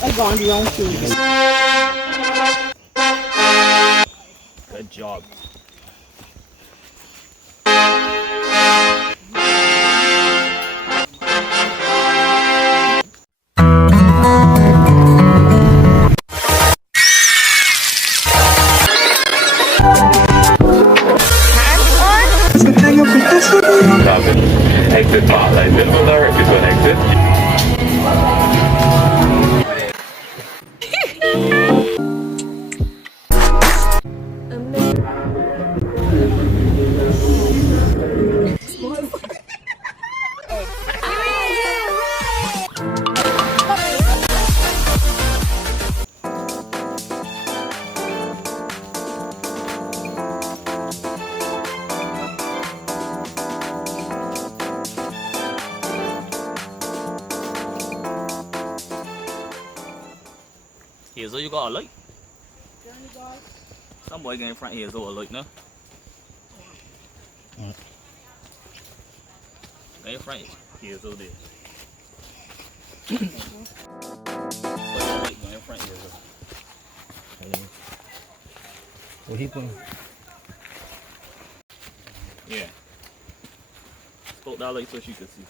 I go on the wrong shoes. Good job. Exit path, exit. Direct is an exit. Here, so you got a light. Some boy getting in front here, so a light, no? Get in front here, so there. Boy, a light going in front here, so. What he putting? Yeah. Spoke that light so she could see.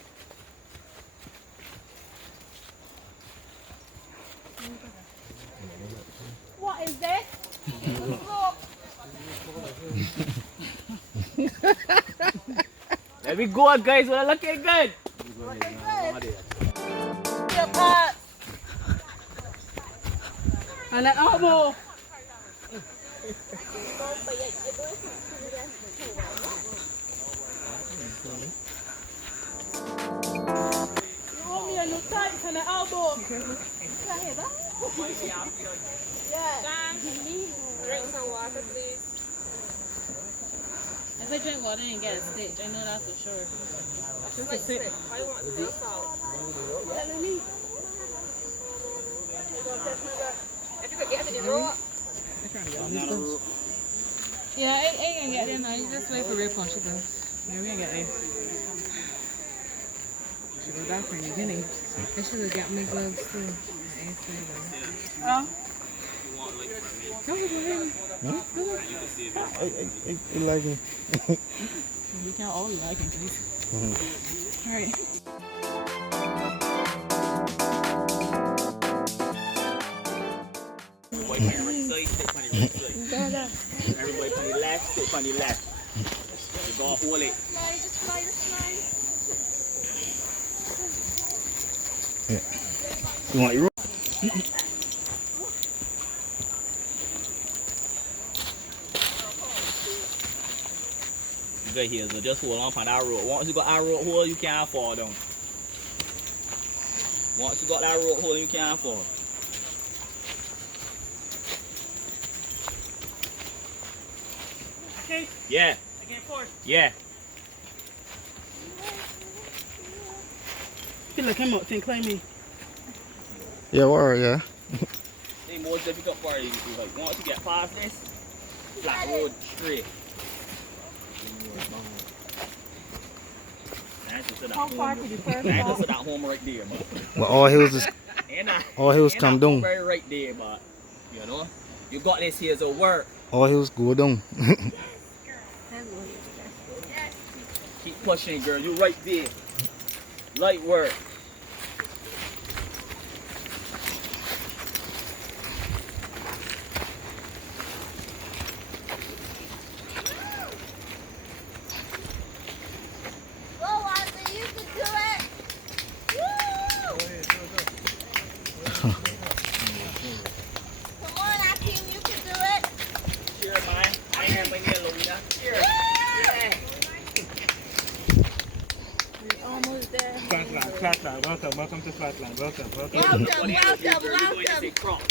What is this? There we go, guys. We're looking good. Your part. And an elbow. You want me a new tights and an elbow. Yeah. Drink some water, please. If I drink water and get a stitch, I know that for sure. Just like sip. I want the real salt. Telling me. If you could get to the road. Yeah, I ain't gonna get there now. You just wait for Rip on she goes. Yeah, we ain't get there. She goes back from the beginning. I should have got me gloves too. Oh. I like him. We can't all like him, please. Alright. Boy, right side, step on the right side. Everybody on the left, step on the left. You gotta hold it. Yeah. You want your rope? You got here, so just hold on for that rope. Once you got that rope hold, you can't fall down. Once you got that rope hold, you can't fall. Okay. Yeah. Again, forward. Yeah. You look him up, think claim me. Yeah, word, yeah. The most difficult part is like once you get past this, flat road straight. How far to the first That's just that home right there, man. But all hills is And all hills come down. Very right there, but you know, you got this here to work. All hills go down. Keep pushing, girl. You right there. Light work. Flatland, welcome to Flatland, welcome.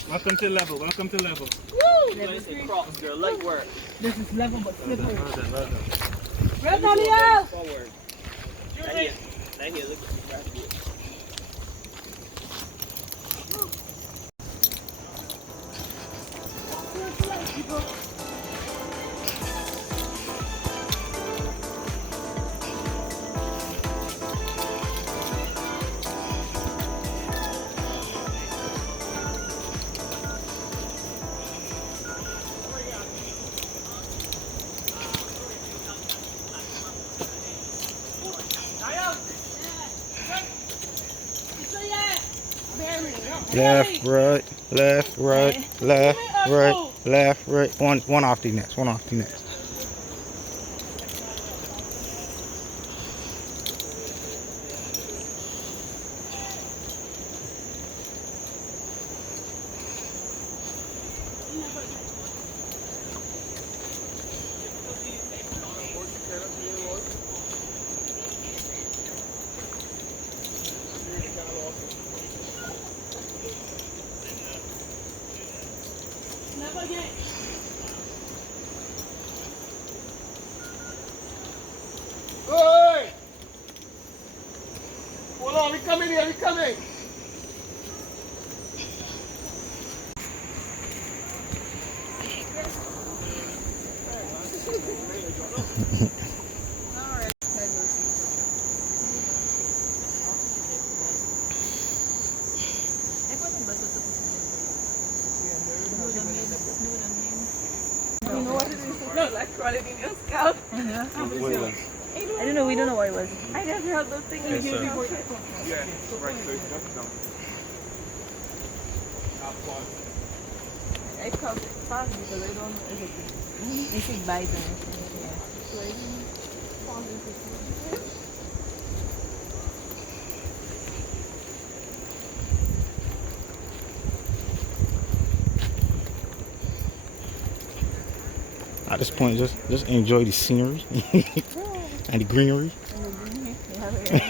Welcome to level, Woo! Cross, girl, light work. This is level but slippery. well done. Rip on the out! Forward. Right here, look at this right here. Left, right, left, right, left, right, left, right. One off the next. One off the next. Hey! Hold on, we coming here, we coming. You know what it is? No, like crawling in your scalp. I don't know, we don't know what it was. I just heard those things. Yes, sir. I called it fast because I don't know if it's bison. Yeah. So I didn't fall into it. At this point, just enjoy the scenery and the greenery. Yeah.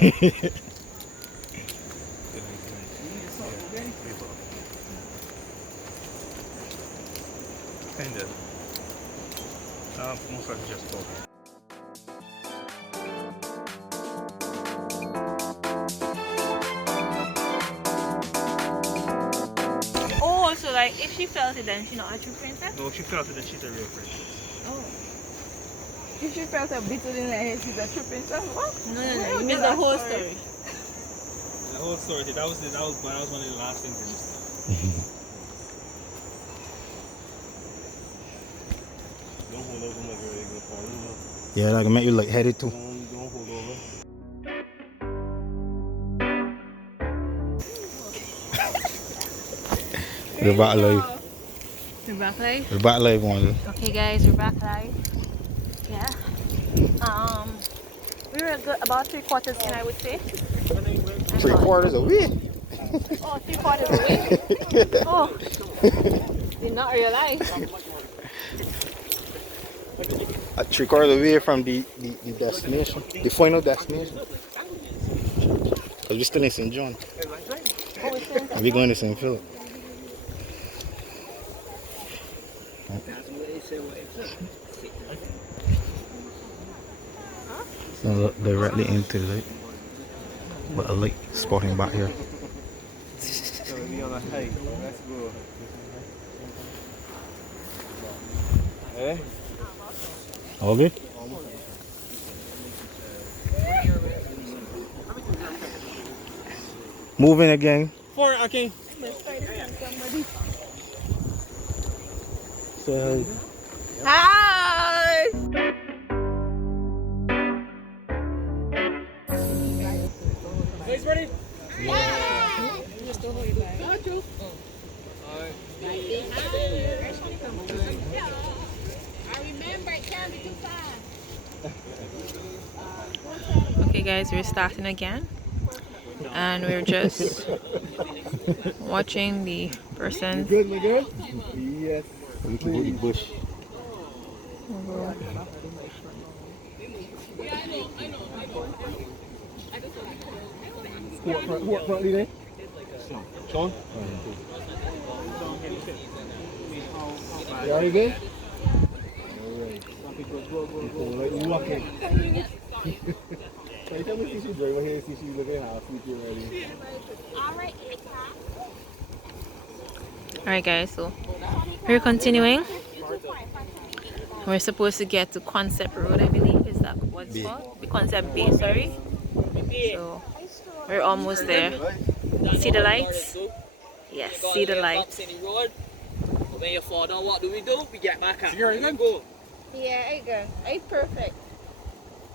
Kind of. Most likely just talk. Oh, so like if she felt it, then she's not a true princess? No, she felt it that she's a real princess. Oh. If she felt a beetle in her head, she's a true princess? What? No, You missed the whole story. The whole story, that was one of the last things in the story. Don't hold over my girl, you're gonna fall in love. Yeah, like make you like headed too. Don't hold over. We're back live. We're back live. We're back live one. Okay, guys, we're back live. Yeah. We were about 3/4 in, I would say. 3/4 away. Oh, 3/4 away. Oh, did not realize. At 3/4 away from the destination, the final destination. Cause we're still in St. John. And we're going to St. Philip. So look directly into the lake. But a lake spotting back here. All good? Moving again. For okay. So Hi! Guys ready? Okay, guys, we're starting again. And we're just watching the person. Good, my girl? Yes. we can go eat bush. What front there? Sean? You already good? Alright. Go. Walking. Every time we see she's driving here, see she's looking half sleepy already. Alright, guys, so we're continuing. We're supposed to get to Concept Road, I believe. Is that what's it's called? The Concept Bay, sorry. So we're almost there. See the lights? Yes, see the lights. When you fall down, what do? We get back up. You're gonna go. Yeah, I go. I perfect.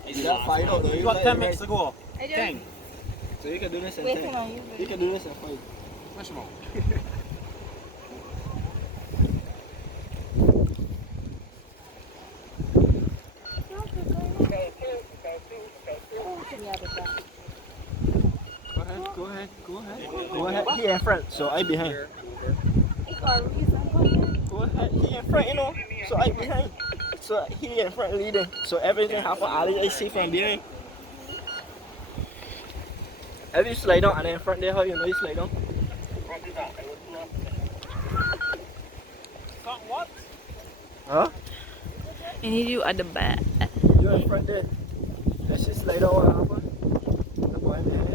You got 5 out though. You got 10 minutes to go. I just 10. So you can do this in wait 10. till I use You it. can do this in 5. Smash them out. Go ahead. Go ahead. He in front, so I behind. Go ahead. He in front, you know. So I behind. So he in front leading. So everything happen. I see from behind. Have you slide down and in front there? How you know you slide down? What? Huh? I need you at the back. You're in front there. Let's just slide down what happened. The boy behind.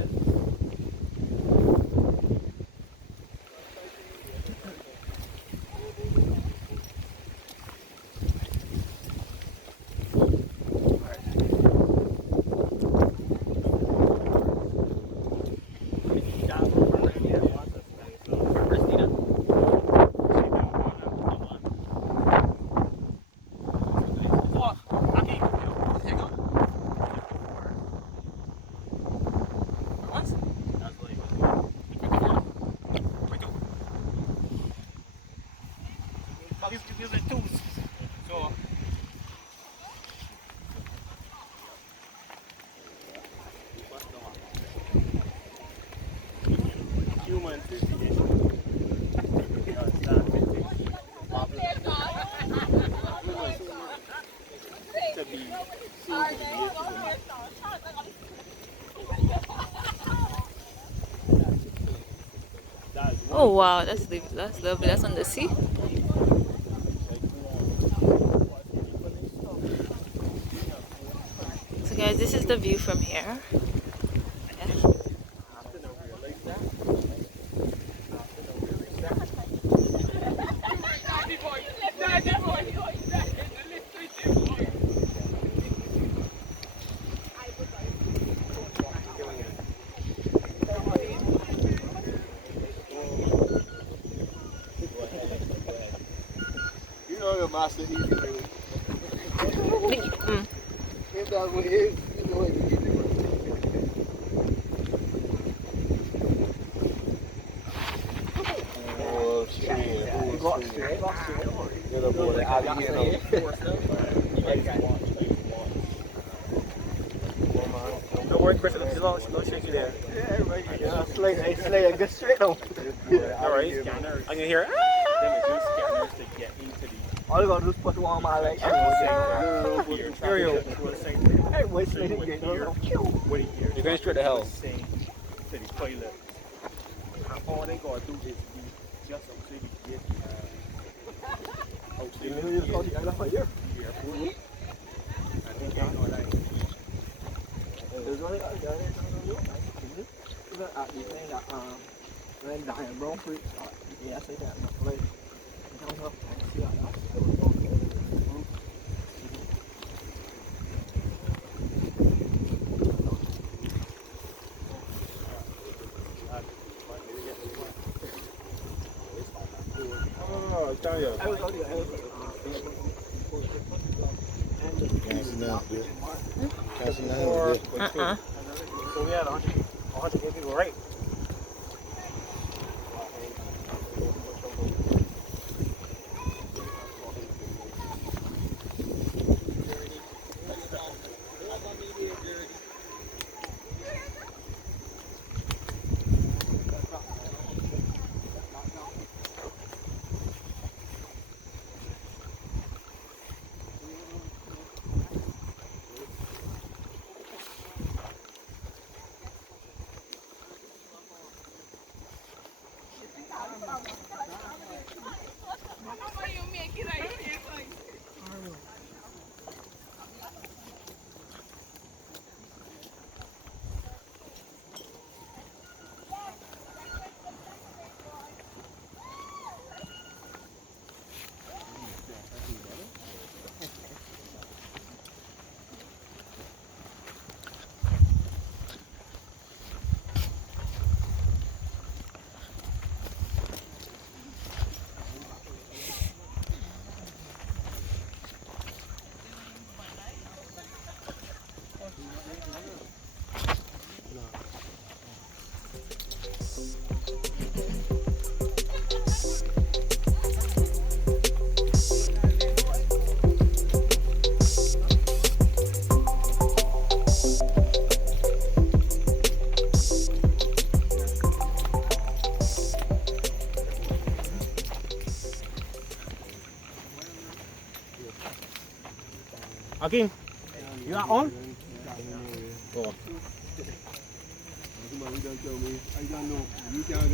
Oh wow, that's lovely. That's on the sea. So guys, this is the view from here. You know the master easy way. If that way is, you know the easy way. Oh, straight. Got straight. Little boy, Don't worry, Chris. It's not shaky there. yeah, everybody. Yeah, slay a good straight though. All right. I'm gonna hear. All you gotta do is put one on my leg. Ariel. Everybody slay the gate. You're going straight to hell. To the toilet. All they gotta do is be just so they get You know, just call the guy up here. There's only other guy there trying to do it. Even at the thing that, when dying brown fruit, yeah, I say that, but like, I don't know, I see that. Oh, tell you. I was already, Can't see nothing good. Can't see nothing good. So we had 100 people, right? Akim, you are on? Oh. I don't know. You can't